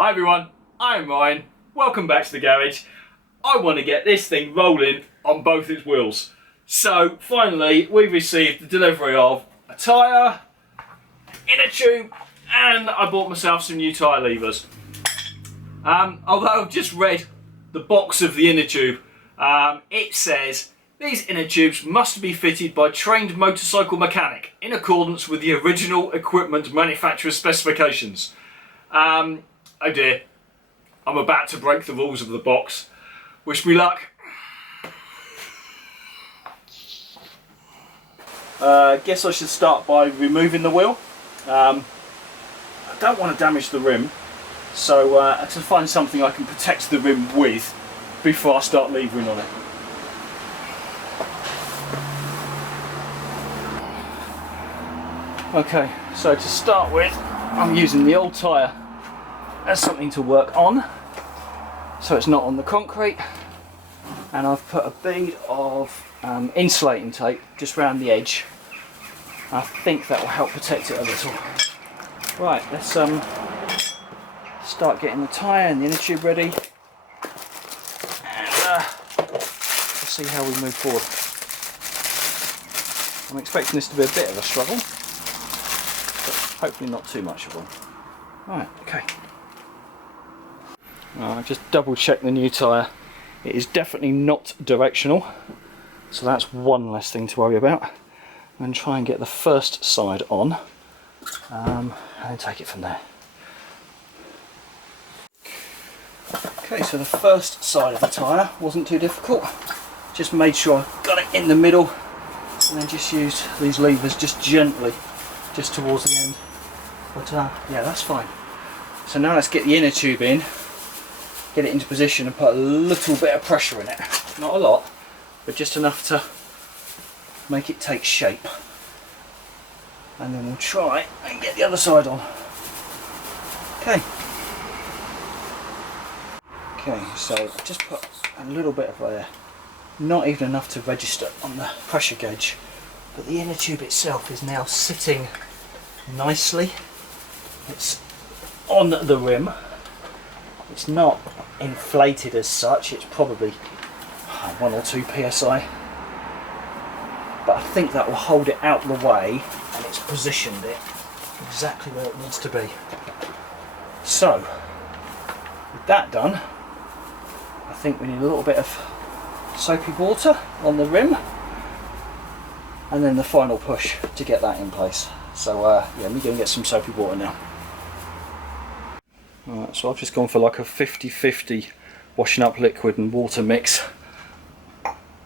Hi everyone, I'm Ryan. Welcome back to the garage. I want to get this thing rolling on both its wheels. So finally we've received the delivery of a tyre, inner tube, and I bought myself some new tyre levers. Although I've just read the box of the inner tube, it says these inner tubes must be fitted by trained motorcycle mechanic in accordance with the original equipment manufacturer's specifications. Oh dear, I'm about to break the rules of the box. Wish me luck. Guess I should start by removing the wheel. I don't want to damage the rim, so I have to find something I can protect the rim with before I start levering on it. Okay, so to start with, I'm using the old tyre as something to work on, so it's not on the concrete, and I've put a bead of insulating tape just round the edge. I think that will help protect it a little. Right, let's start getting the tyre and the inner tube ready, and we'll see how we move forward. I'm expecting this to be a bit of a struggle, but hopefully not too much of one. Right, okay. I've just double checked the new tyre. It is definitely not directional, so that's one less thing to worry about. I'm going to try and get the first side on, and then take it from there. Okay, so the first side of the tyre wasn't too difficult. Just made sure I got it in the middle, and then just used these levers just gently, just towards the end. But yeah, that's fine. So now let's get the inner tube in, get it into position and put a little bit of pressure in it. Not a lot, but just enough to make it take shape. And then we'll try and get the other side on. Okay. Okay, so I've just put a little bit of air, not even enough to register on the pressure gauge, but the inner tube itself is now sitting nicely. It's on the rim. It's not inflated as such, it's probably 1 or 2 psi, but I think that will hold it out the way, and it's positioned it exactly where it needs to be. So with that done, I think we need a little bit of soapy water on the rim, and then the final push to get that in place. So yeah, let me go and get some soapy water now. Alright, so I've just gone for like a 50-50 washing up liquid and water mix.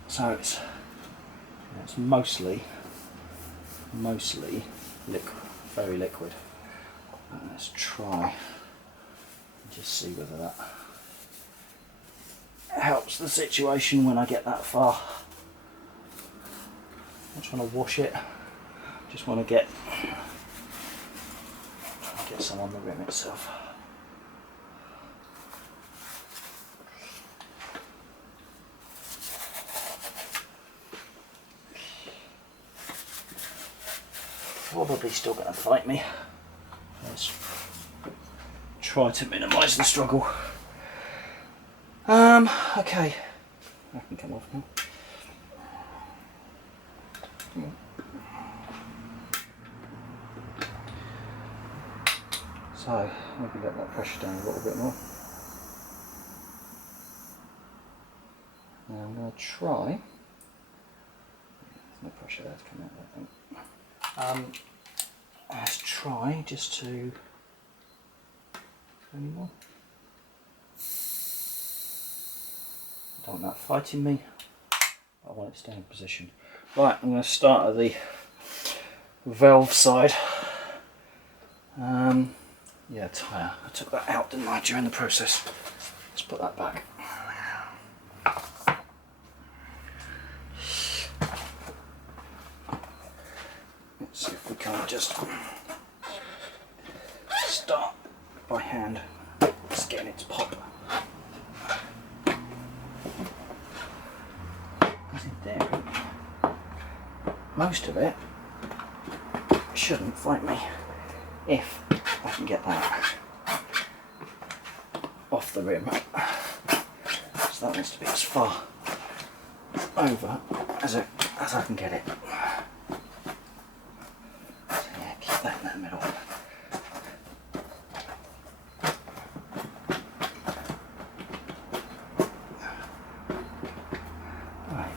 So it's mostly liquid, very liquid. Let's try and just see whether that helps the situation when I get that far. I'm not trying to wash it, just want to get some on the rim itself. Probably still going to fight me. Let's try to minimise the struggle. Okay, I can come off now. So maybe let that pressure down a little bit more. Now I'm going to try. There's no pressure there to come out, I think. Let's try just to any more. I don't want that fighting me. I want it to stay in position. Right, I'm going to start at the valve side. Yeah, tyre. I took that out, didn't I, during the process. Let's put that back. Let's see if we can't just start by hand. Just getting it to pop. Is it there? Most of it shouldn't fight me if I can get that. off the rim. So that wants to be as far over as I can get it. So yeah, keep that in the middle. Right.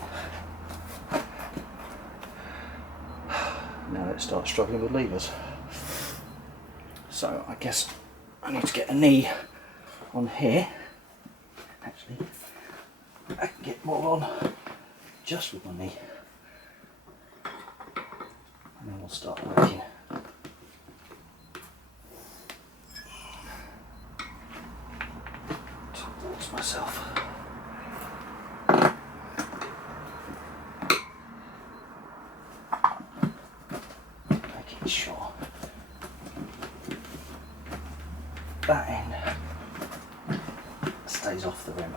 Now let's start struggling with levers. So I guess I need to get a knee on here. Actually, I can get more on just with my knee, and then we'll start working towards myself. Making sure that end stays off the rim.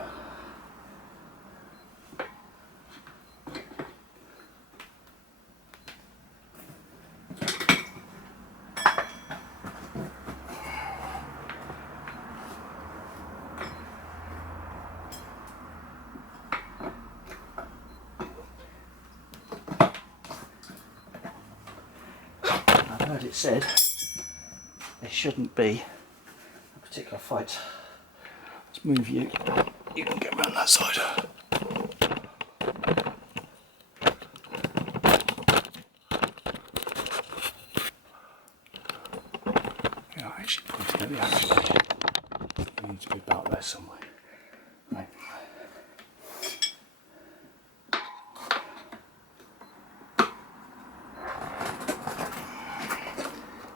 I've heard it said there shouldn't be a particular fight. Let's move you. You can get around that side. You're actually pointing at the actual edge. You need to be about there somewhere. Right.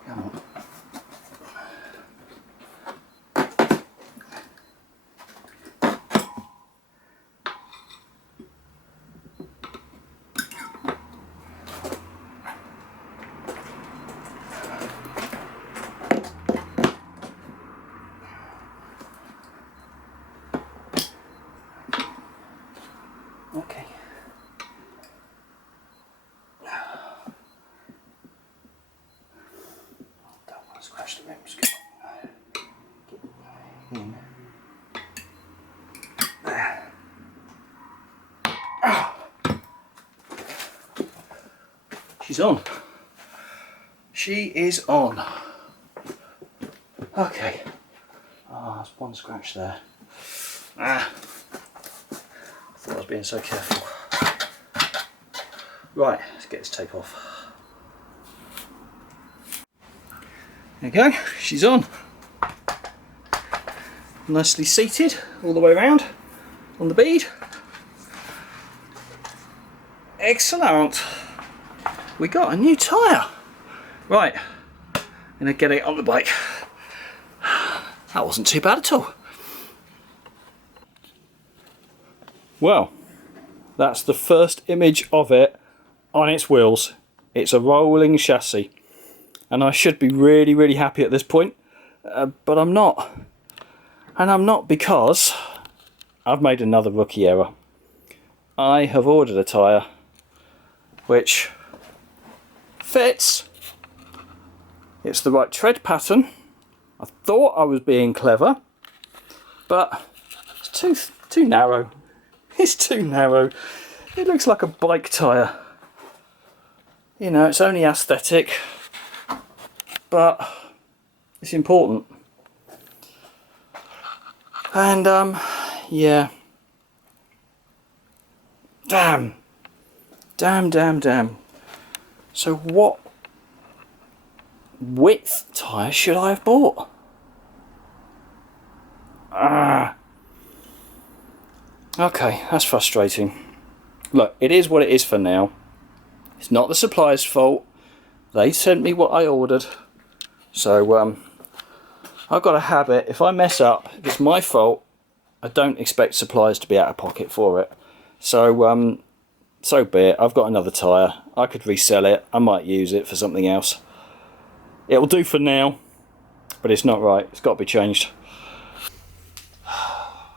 Come on. Okay. Don't want to scratch the rims. Get in. There. She's on. She is on. Okay. Ah, there's one scratch there. I thought I was being so careful. Right, let's get this tape off. There you go, she's on. Nicely seated all the way around on the bead. Excellent. We got a new tyre. Right, I'm gonna get it on the bike. That wasn't too bad at all. Well, that's the first image of it on its wheels. It's a rolling chassis, and I should be really happy at this point, but I'm not. And I'm not because I've made another rookie error. I have ordered a tyre which fits. It's the right tread pattern. I thought I was being clever, but it's too narrow. It's too narrow. It looks like a bike tyre. You know, it's only aesthetic, but it's important. And yeah. Damn. So what width tyre should I have bought? Okay, that's frustrating. Look, it is what it is for now. It's not the supplier's fault. They sent me what I ordered. So I've got a habit, if I mess up, if it's my fault, I don't expect suppliers to be out of pocket for it. So so be it. I've got another tyre. I could resell it. I might use it for something else. It'll do for now, but it's not right. It's got to be changed.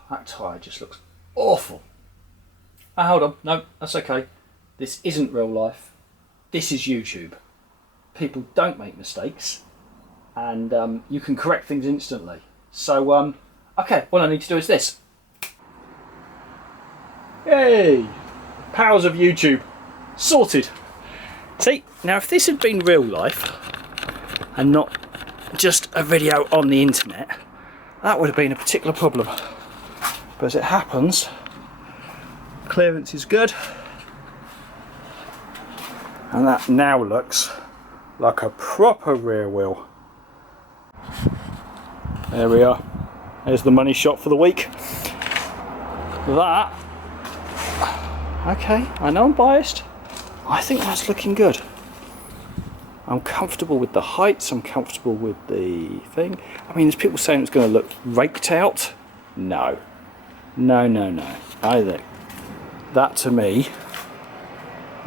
That tyre just looks awful. Hold on. No, that's okay. This isn't real life. This is YouTube. People don't make mistakes, and you can correct things instantly. So Okay, all I need to do is this. Yay! Powers of YouTube. Sorted. See, now if this had been real life and not just a video on the internet, that would have been a particular problem. But as it happens, clearance is good. And that now looks like a proper rear wheel. There we are. There's the money shot for the week. That, okay, I know I'm biased. I think that's looking good. I'm comfortable with the heights, I'm comfortable with the thing. I mean, there's people saying it's going to look raked out. No. No, no, no. I think that to me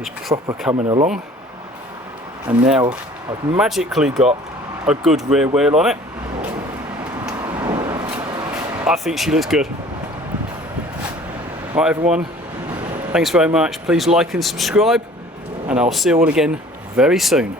is proper coming along. And now I've magically got a good rear wheel on it. I think she looks good. Right everyone, thanks very much. Please like and subscribe, and I'll see you all again very soon.